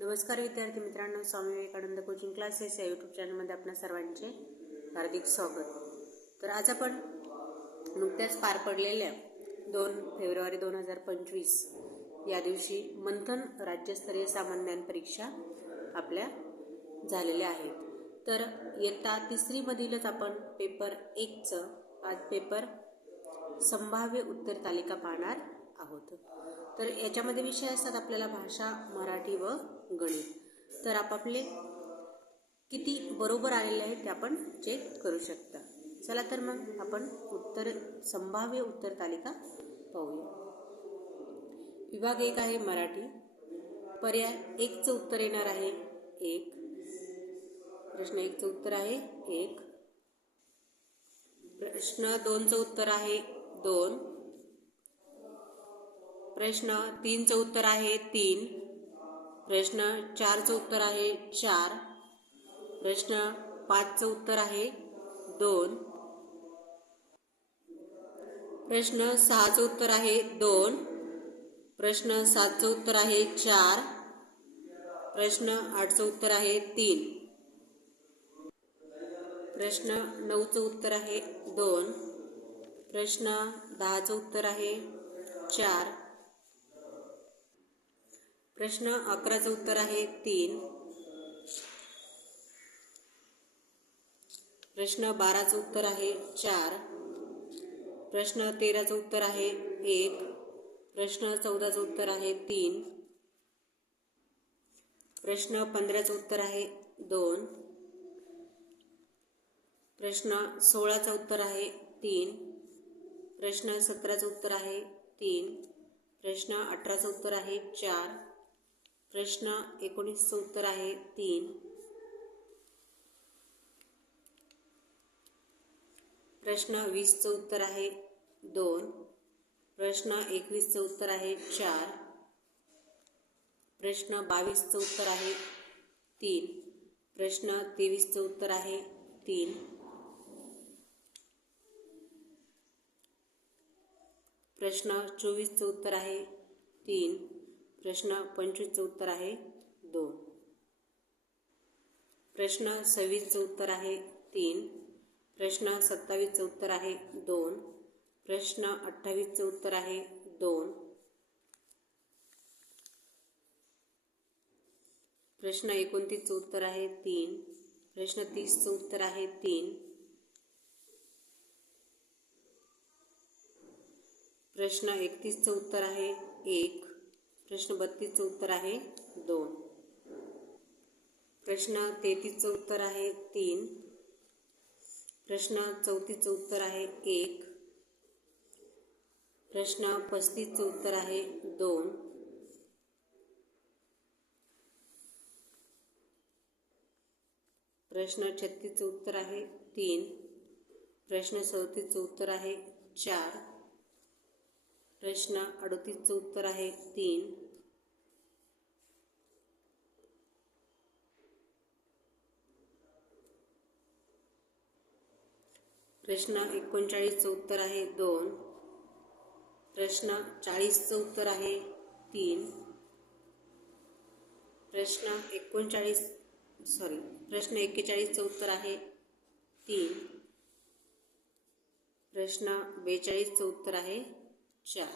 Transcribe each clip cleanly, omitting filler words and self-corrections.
नमस्कार विद्यार्थी मित्रांनो, स्वामी विवेकानंद कोचिंग क्लासेस या यूट्यूब चॅनलमध्ये आपल्या सर्वांचे हार्दिक स्वागत। तर आज आपण नुकत्याच पार पडलेल्या 2 फेब्रुवारी 2025 या दिवशी मंथन राज्यस्तरीय सामान्य ज्ञान परीक्षा आपल्या झालेल्या आहेत। तर इयत्ता 3री मधीलच आपण पेपर 1चं आज पेपर संभाव्य उत्तर तालिका पाहणार आहोत। तर याच्यामध्ये विषय असतात आपल्याला भाषा, मराठी व गणित। तर आपापले किती बरोबर आलेले आहेत ते आपण चेक करू शकता। चला तर मग आपण संभाव्य उत्तर तालिका पाहूया। विभाग 1 आहे मराठी। पर्याय 1चं उत्तर येणार आहे 1। प्रश्न 1चं उत्तर आहे 1। प्रश्न 2चं उत्तर आहे 2। प्रश्न 3चं उत्तर आहे 3। प्रश्न 4चं उत्तर आहे 4। प्रश्न 5चं उत्तर आहे 2। प्रश्न 6चं उत्तर आहे 2। प्रश्न 7चं उत्तर आहे 4। प्रश्न 8चं उत्तर आहे 3। प्रश्न 9चं उत्तर आहे 2। प्रश्न 10चं उत्तर आहे 4। प्रश्न 11चं उत्तर आहे 3। प्रश्न 12चं उत्तर आहे 4। प्रश्न 13चं उत्तर आहे 1। प्रश्न 14चं उत्तर आहे 3। प्रश्न 15चं उत्तर आहे 2। प्रश्न 16चं उत्तर आहे 3। प्रश्न 17चं उत्तर आहे 3। प्रश्न 18चं उत्तर आहे 4। प्रश्न 19चं उत्तर आहे 3। प्रश्न 20चं उत्तर आहे 2। प्रश्न 21चं उत्तर आहे 4। प्रश्न 22चं उत्तर आहे 3। प्रश्न 23चं उत्तर आहे 3। प्रश्न 24चं उत्तर आहे 3। प्रश्न 25चं उत्तर आहे 2। प्रश्न 26चं उत्तर आहे 3। प्रश्न 27चं उत्तर आहे 2। प्रश्न 28चं उत्तर आहे 2। प्रश्न 29चं उत्तर आहे 3। प्रश्न 30चं उत्तर आहे 3। प्रश्न 31चं उत्तर आहे 1। प्रश्न 32चं उत्तर आहे 2। प्रश्न 33चं उत्तर आहे 3। प्रश्न 34चं उत्तर आहे 1। प्रश्न 35चं उत्तर आहे 2। प्रश्न 36चं उत्तर आहे 3। प्रश्न 37चं उत्तर आहे 4। प्रश्न 38चं उत्तर आहे 3। प्रश्न 39चं उत्तर आहे 2। प्रश्न 40चं उत्तर आहे 3। प्रश्न 41चं उत्तर आहे 3। प्रश्न 42चं उत्तर आहे 4।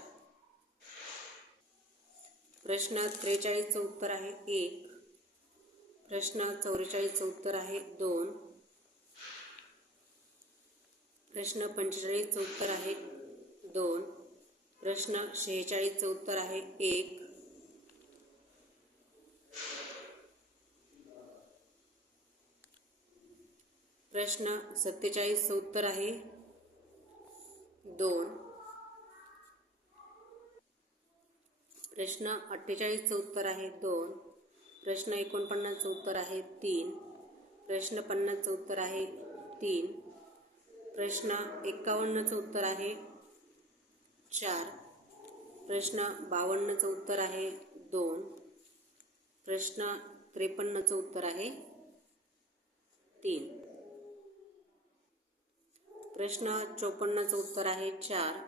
प्रश्न 43चं उत्तर आहे 1। प्रश्न 44चं उत्तर आहे 2। प्रश्न 45चं उत्तर आहे 2। प्रश्न 46चं उत्तर आहे 1। प्रश्न 47चं उत्तर आहे 2। प्रश्न 48चं उत्तर आहे 2। प्रश्न 49चं उत्तर आहे 3। प्रश्न 50चं उत्तर आहे 3। प्रश्न 51चं उत्तर आहे 4। प्रश्न 52चं उत्तर आहे 2। प्रश्न 53चं उत्तर आहे 3। प्रश्न 54चं उत्तर आहे 4।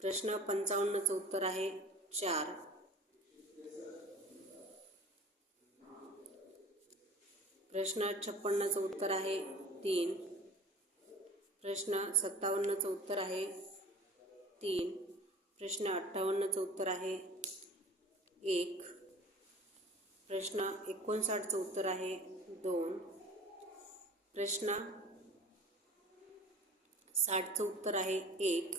प्रश्न 55चं उत्तर आहे 4। प्रश्न 56चं उत्तर आहे 3. प्रश्न 57चं उत्तर आहे 3. प्रश्न 58चं उत्तर आहे 1. प्रश्न 59चं उत्तर आहे 2. प्रश्न 60चं उत्तर आहे 1.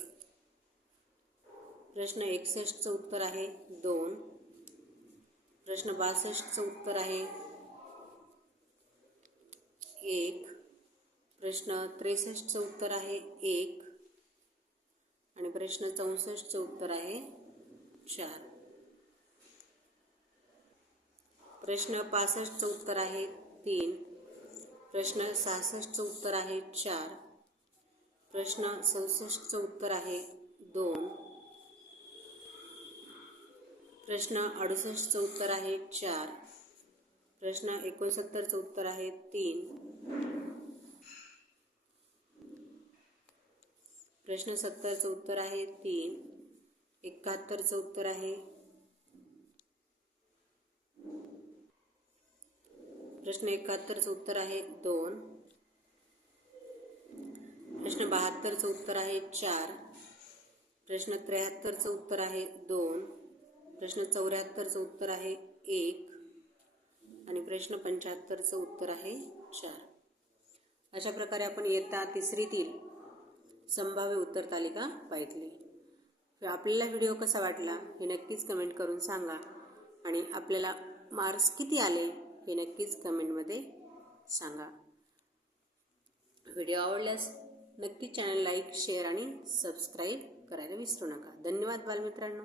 प्रश्न 61चं उत्तर आहे 2. प्रश्न 62चं उत्तर आहे 1. प्रश्न 63चं उत्तर आहे 1. आणि प्रश्न 64चं उत्तर आहे 4. प्रश्न 65चं उत्तर आहे 3. प्रश्न 66चं उत्तर आहे 4. प्रश्न 67चं उत्तर आहे 2. प्रश्न 68चं उत्तर आहे 4. प्रश्न 69चं उत्तर आहे 3. प्रश्न 70चं उत्तर आहे 3. 71चं उत्तर आहे. प्रश्न 71चं उत्तर आहे 2. प्रश्न 72चं उत्तर आहे 4. प्रश्न 73चं उत्तर आहे 2. प्रश्न 74चं उत्तर आहे 1. आणि प्रश्न 75चं उत्तर आहे 4. अशा प्रकारे आपण इयत्ता तिसरीतील संभाव्य उत्तर तालिका पाहिली. आपल्याला व्हिडिओ कसा वाटला हे नक्कीच कमेंट करून सांगा आणि आपल्याला मार्क्स किती आले हे नक्कीच कमेंटमध्ये सांगा. व्हिडिओ आवडल्यास नक्की चॅनल लाईक, शेअर आणि सबस्क्राईब करायला विसरू नका. धन्यवाद बालमित्रांनो.